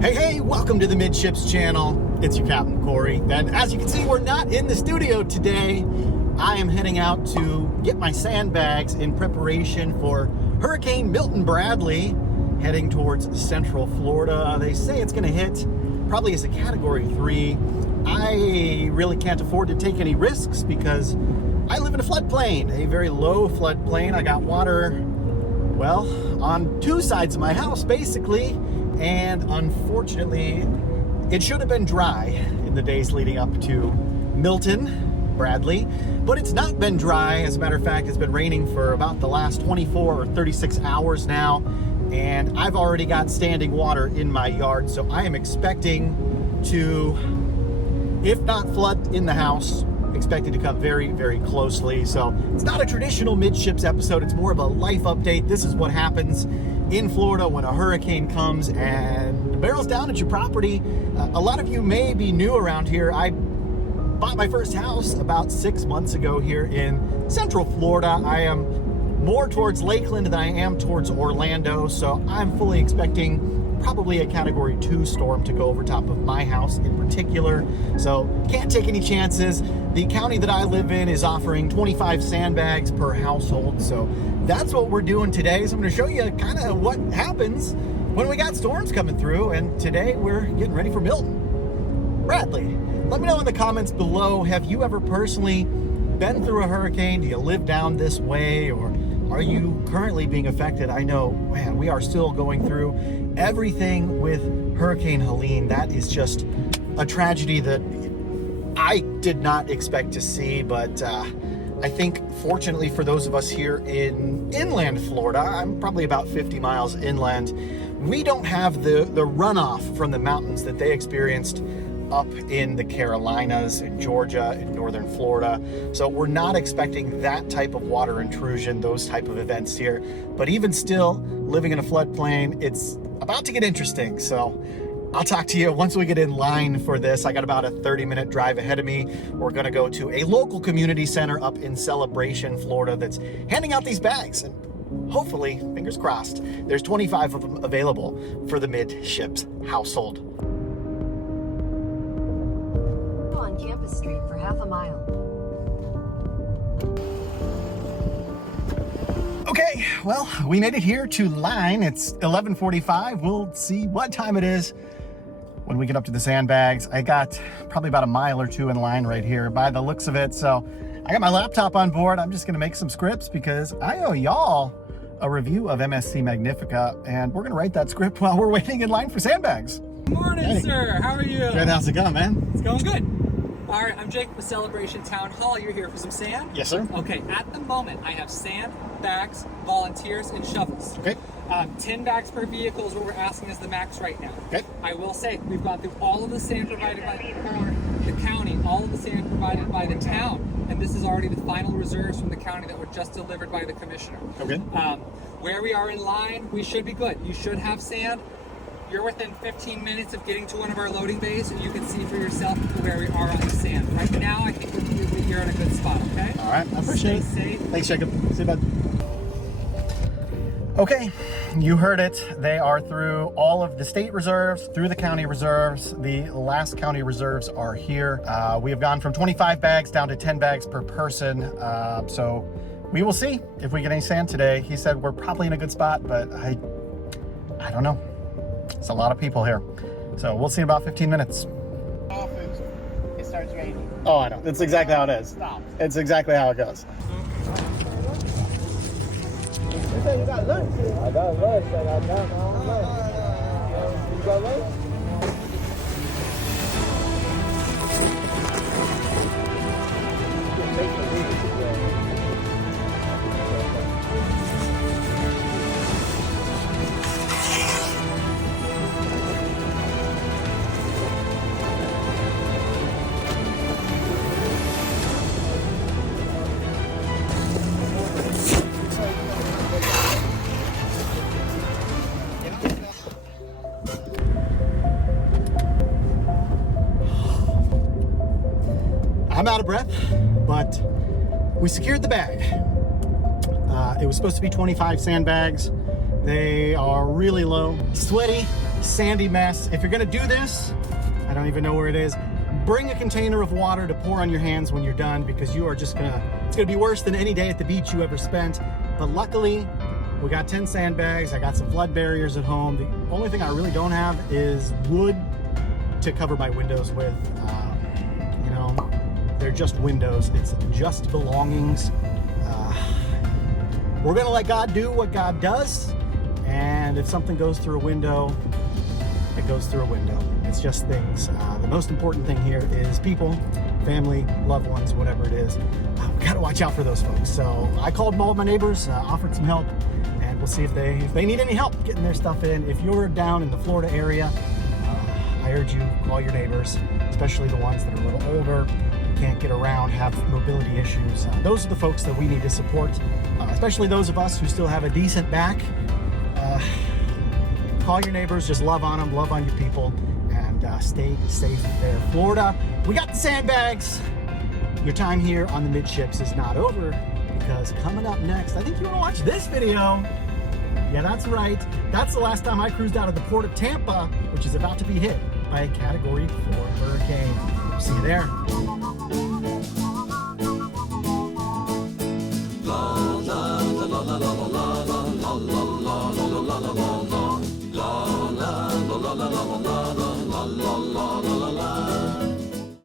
Hey, welcome to the Midships channel. It's your Captain Corey. And as you can see, we're not in the studio today. I am heading out to get my sandbags in preparation for Hurricane Milton Bradley heading towards Central Florida. They say it's going to hit probably as a Category 3. I really can't afford to take any risks because I live in a floodplain, a very low floodplain. I got water, well, on two sides of my house, basically. And unfortunately, it should have been dry in the days leading up to Milton Bradley, but it's not been dry. As a matter of fact, it's been raining for about the last 24 or 36 hours now, and I've already got standing water in my yard, so I am expecting to, if not flood in the house, expected to come very, very closely. So it's not a traditional Midships episode. It's more of a life update. This is what happens in Florida when a hurricane comes and barrels down at your property. A lot of you may be new around here. I bought my first house about 6 months ago here in Central Florida. I am more towards Lakeland than I am towards Orlando, so I'm fully expecting probably a Category 2 storm to go over top of my house in particular. So can't take any chances. The county that I live in is offering 25 sandbags per household. So that's what we're doing today. So I'm going to show you kind of what happens when we got storms coming through. And today we're getting ready for Milton Bradley. Let me know in the comments below, have you ever personally been through a hurricane? Do you live down this way, or are you currently being affected? I know, man, we are still going through everything with Hurricane Helene. That is just a tragedy that I did not expect to see, but I think fortunately for those of us here in inland Florida, I'm probably about 50 miles inland, we don't have the runoff from the mountains that they experienced up in the Carolinas, in Georgia, in northern Florida. So we're not expecting that type of water intrusion, those type of events here. But even still, living in a floodplain, it's about to get interesting. So I'll talk to you once we get in line for this. I got about a 30-minute drive ahead of me. We're gonna go to a local community center up in Celebration, Florida, that's handing out these bags. And hopefully, fingers crossed, there's 25 of them available for the Midships household. Campus Street for half a mile. Okay, well, we made it here to line. It's 11:45. We'll see what time it is when we get up to the sandbags. I got probably about a mile or two in line right here by the looks of it. So I got my laptop on board. I'm just gonna make some scripts because I owe y'all a review of MSC Magnifica, and we're gonna write that script while we're waiting in line for sandbags. Good morning, hey. Sir. How are you? Good, how's it going, man? It's going good. All right, I'm Jake with Celebration Town Hall. You're here for some sand? Yes, sir. Okay, at the moment, I have sand, bags, volunteers, and shovels. Okay. 10 bags per vehicle is what we're asking as the max right now. Okay. I will say, we've gone through all of the sand provided by the county, all of the sand provided by the town, and this is already the final reserves from the county that were just delivered by the commissioner. Okay. Where we are in line, we should be good. You should have sand. You're within 15 minutes of getting to one of our loading bays, and you can see for yourself where we are on the sand. Right now, I think you're in a good spot, okay? All right, I appreciate it. Stay safe. Thanks, Jacob. See you, bud. Okay, you heard it. They are through all of the state reserves, through the county reserves. The last county reserves are here. We have gone from 25 bags down to 10 bags per person. So we will see if we get any sand today. He said we're probably in a good spot, but I don't know. It's a lot of people here. So we'll see in about 15 minutes. It starts raining. Oh, I know. That's exactly how it is. Stop. It's exactly how it goes. You said you got lunch. I got lunch. I got my own lunch. You got lunch? I'm out of breath, but we secured the bag. It was supposed to be 25 sandbags. They are really low, sweaty, sandy mess. If you're gonna do this, I don't even know where it is, bring a container of water to pour on your hands when you're done, because you are just it's gonna be worse than any day at the beach you ever spent. But luckily, we got 10 sandbags. I got some flood barriers at home. The only thing I really don't have is wood to cover my windows with. You know, they're just windows. It's just belongings. We're gonna let God do what God does. And if something goes through a window, it goes through a window. It's just things. The most important thing here is people, family, loved ones, whatever it is. We gotta watch out for those folks. So I called all my neighbors, offered some help, and we'll see if they need any help getting their stuff in. If you're down in the Florida area, I urge you, call your neighbors, especially the ones that are a little older, can't get around, have mobility issues. Those are the folks that we need to support, especially those of us who still have a decent back. Call your neighbors, just love on them, love on your people, and stay safe there. Florida, we got the sandbags. Your time here on the Midships is not over, because coming up next, I think you want to watch this video. Yeah, that's right. That's the last time I cruised out of the port of Tampa, which is about to be hit by a Category 4 hurricane. See you there. la la la la la la la la la la la la la la la la